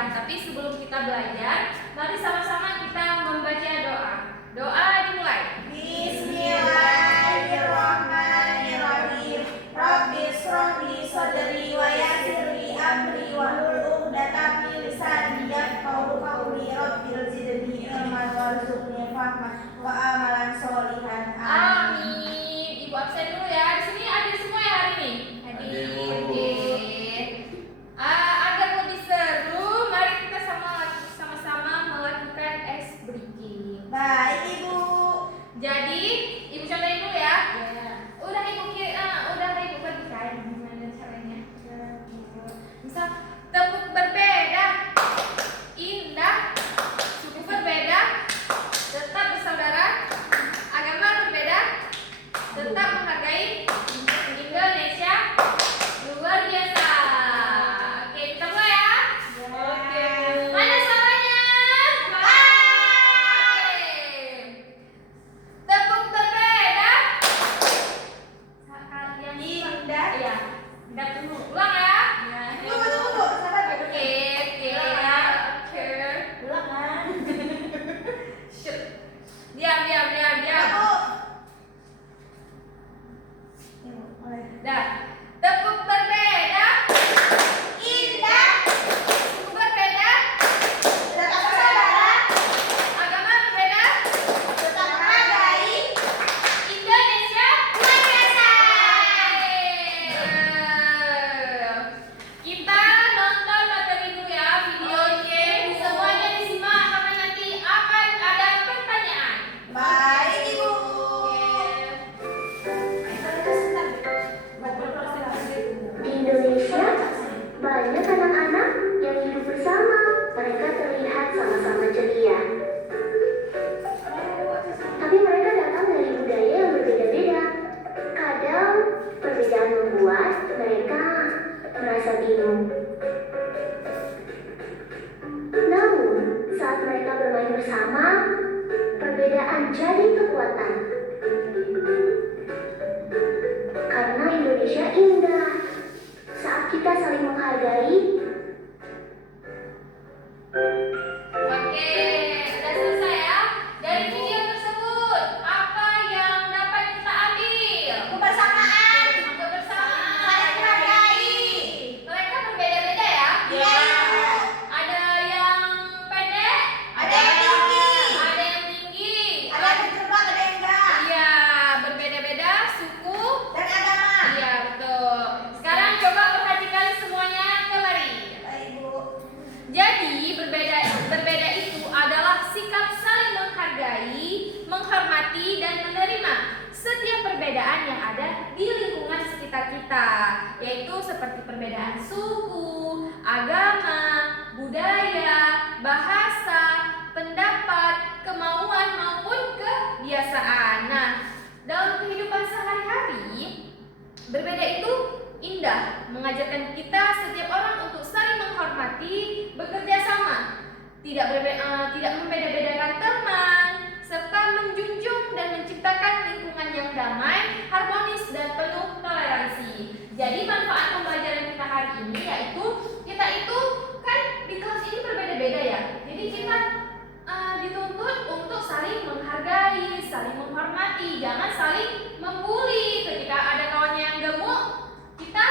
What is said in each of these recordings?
Ya, tapi sebelum kita belajar, mari sama-sama kita membaca doa. Doa dimulai. Bismillahirrahmanirrahim. Rabbi shrahli sadri wa yassir li amri wahlul 'uqdatam min lisani yafqahu qawli. Rabbil zidni ilman warzuqni fahman wa amalan sholihan. Amin. Ibu absen dulu ya. Di sini ada semua ya hari ini. Hadir. Agar lebih seru, mari kita sama-sama melakukan ice breaking. Baik, Ibu. Jadi, Ibu contohin dulu ya. Udah Ibu bagi kan gimana caranya? Misal tepuk berbeda, indah, suku berbeda, tetap bersaudara, agama berbeda, tetap menghargai Indonesia luar biasa. Oke, kita mulai ya. Oke. Mana suaranya? Tepuk berbeda. Kalian Indah. ya. Indah dulu. Ulang ya. Tunggu. Sabar ya. Oke ya. Oke. Ulang kan? Diam. Aku. Ibu, mulai. Dah. Tepuk berbeda. Indah. Suku berbeda. Tetap bersaudara. Agama berbeda. Tetap menghargai. Indonesia luar biasa. Kita nonton materi dulu ya videonya. Semuanya disimak karena nanti akan ada pertanyaan. Baik, Ibu. Di Indonesia, banyak anak-anak yang hidup bersama. Mereka terlihat sama-sama ceria. Tapi mereka datang dari budaya yang berbeda-beda. Kadang, perbedaan membuat mereka merasa bingung. Namun, saat mereka bermain bersama, perbedaan jadi kekuatan. Karena Indonesia indah. Saat kita saling menghargai, Oke, sudah selesai ya. Dari video tersebut, apa yang dapat kita ambil? Kebersamaan. Kebersamaan. Saling menghargai. Mereka berbeda-beda ya. Iya. Ada yang pendek, Ada yang tinggi. ada yang tinggi, Ada yang berjubah, ada yang enggak. iya, berbeda-beda suku. Dan agama. Iya, betul. Sekarang coba perhatikan semuanya kembali. Baik, Ibu. Jadi berbeda itu adalah sikap saling menghargai, menghormati dan menerima setiap perbedaan yang ada di lingkungan sekitar kita, yaitu seperti perbedaan suku, agama, budaya, bahasa, pendapat, kemauan maupun kebiasaan. Nah, dalam kehidupan sehari-hari berbeda itu indah, mengajarkan kita setiap orang untuk saling menghormati, bekerja sama, tidak membeda-bedakan teman, serta menjunjung dan menciptakan lingkungan yang damai, harmonis dan penuh toleransi. Jadi manfaat pembelajaran kita hari ini yaitu kita itu kan di kelas ini berbeda-beda ya. Jadi kita dituntut untuk saling menghargai, saling menghormati, jangan saling membuli. Ketika ada kawannya yang gemuk, kita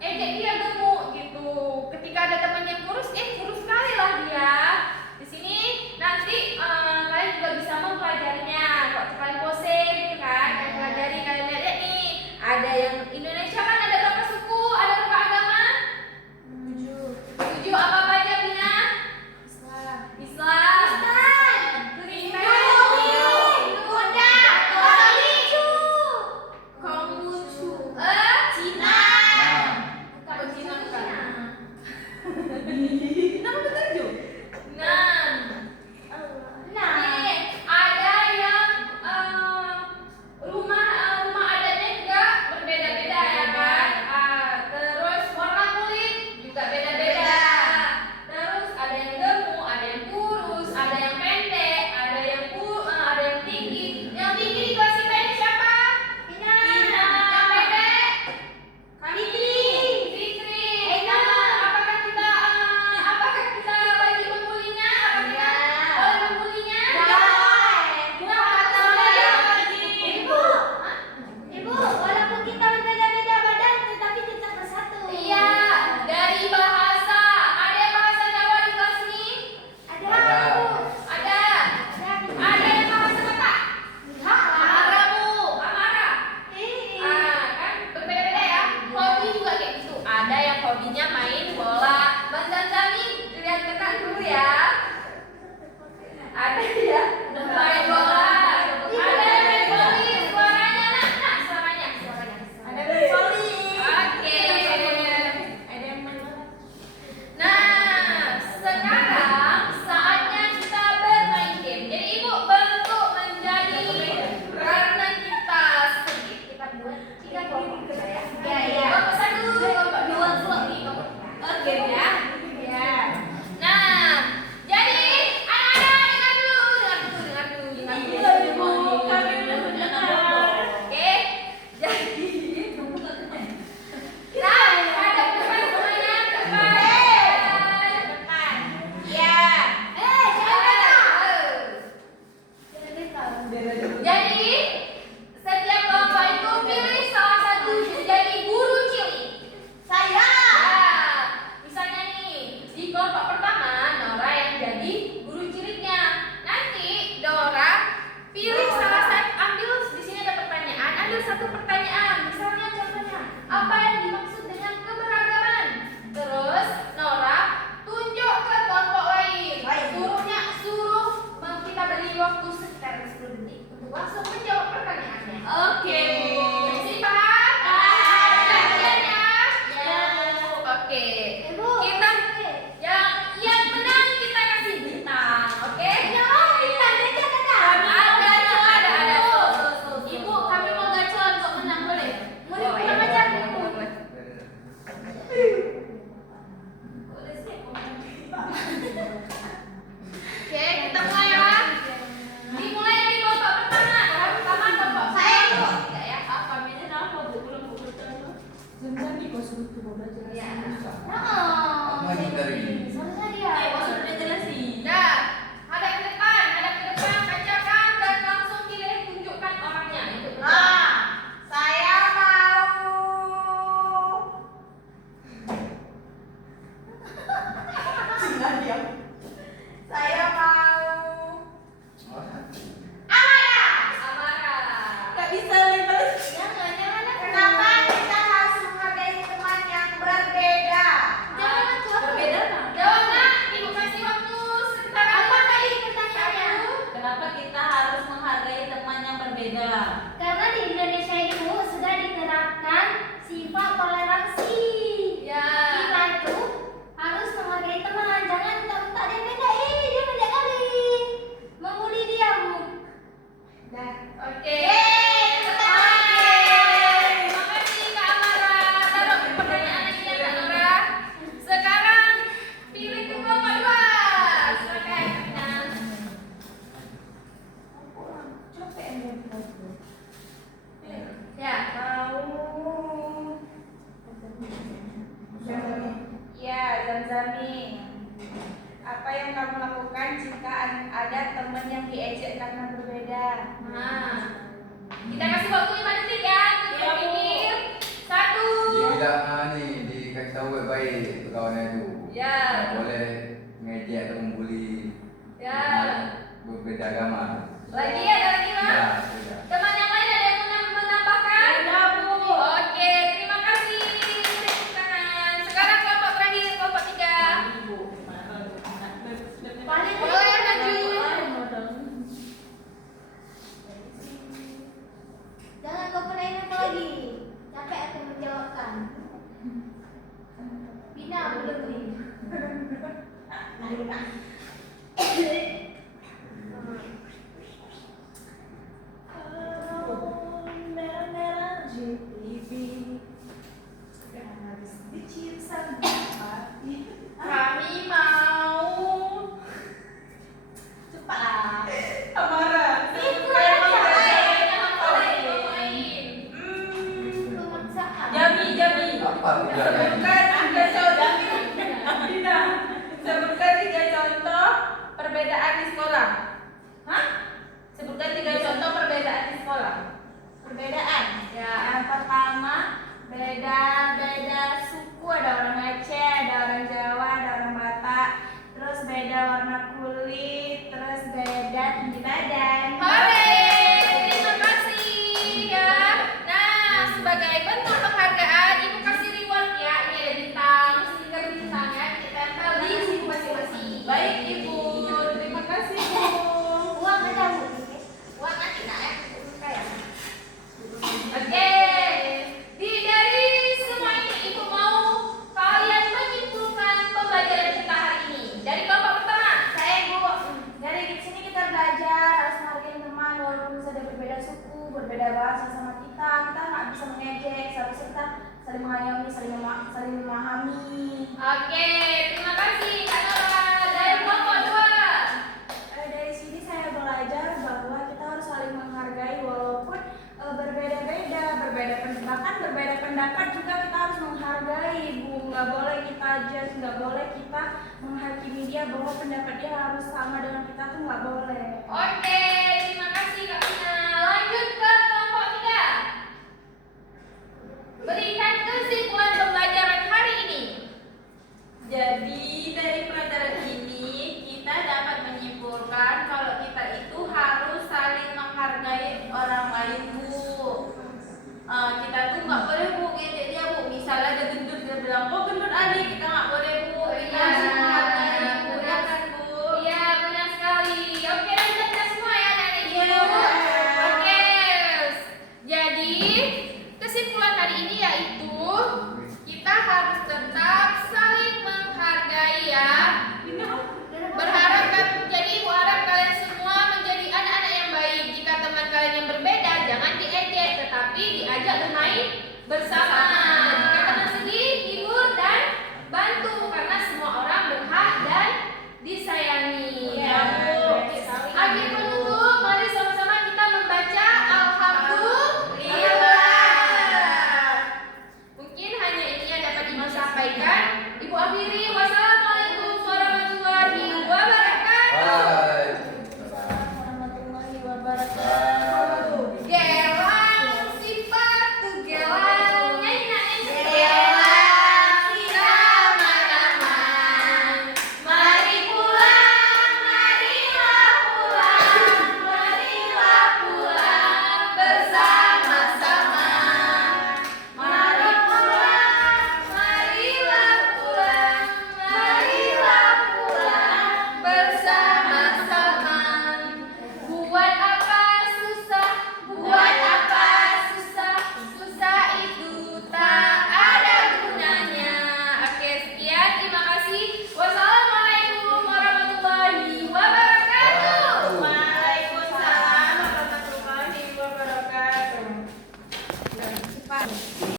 ejek dia gemuk gitu. Ketika ada teman yang kurus, kurus sekali lah dia. Di sini nanti kalian juga bisa mempelajarinya. Kok kalian pose gitu kan, kalian pelajari, kalian lihat nih. Ada yang Indonesia kan ada berapa suku, ada berapa agama? 7. Apa aja Bina? Islam. Konghucu. Cina. Bukan Cina, bukan. Nama ketujuh. 6. Nih, ada yang rumah adatnya juga berbeda-beda ya kan. Terus warna kulit juga beda-beda. Terus ada yang gemuk, ada yang kurus, ada yang pendek, ada yang tinggi. Yang tinggi di kelas kita ini siapa? Bina. Yang pendek? Fikri. Nah, apakah kita Zami. Apa yang kamu lakukan jika ada teman yang diejek karena berbeda? Nah, kita kasih waktu 5 detik ya untuk berpikir. 1. Dia nih dikasih tahu baik-baik ke kawannya itu. Ya. Nggak boleh ngejek atau membuli Ya. berbeda agama. Lagi ada lagi Mas? Ya, sudah. Teman yang lain ada yang mau menambahkan? Ada, Bu. Oke, terima kasih. Tepuk tangan. Sekarang kelompok terakhir, kelompok 3. Boleh maju. Jangan kau kenain apa lagi. Capek aku menjawabkan. Bina belum nih. Merah-merah GTV harus dicinta hati. Kami mau. Cepatlah. Amara. Itu jangan main. Pemaksaan. Jami. Apa tujuannya? Sebutkan 3 contoh. Dina, sebutkan 3 contoh perbedaan di sekolah. Hah? Sebutkan 3 contoh perbedaan di sekolah. Perbedaan. Ya, yang pertama beda suku, ada orang Aceh, ada orang Jawa, ada orang Batak. Terus beda warna kulit, terus beda tinggi badan. Hore, terima kasih ya. Nah, sebagai bentuk penghargaan, Ibu kasih reward ya. Ini ada bintang, stiker bintangnya kita tempel di buku masing-masing. Baik Ibu, terima kasih Bu. Uang ada Bu. Uang nanti nak ya, kayak. Oke, dari semua ini Ibu mau kalian menyimpulkan pembelajaran kita hari ini. Dari kelompok pertama, Saya Bu, dari sini kita belajar harus menghargai teman walaupun sudah berbeda suku, berbeda bahasa sama kita nggak bisa mengejek, seharusnya kita saling mengayomi, saling memahami. oke, terima kasih Kak Nora. Dari kelompok dua, Dari sini saya belajar bahwa kita harus saling menghargai walaupun bahkan berbeda pendapat juga kita harus menghargai Bu, nggak boleh kita judge, nggak boleh kita menghakimi dia bahwa pendapat dia harus sama dengan kita tuh nggak boleh. oke, terima kasih Kak Pina. Lanjut ke kelompok tiga. Berikan kesimpulan pembelajaran hari ini. Jadi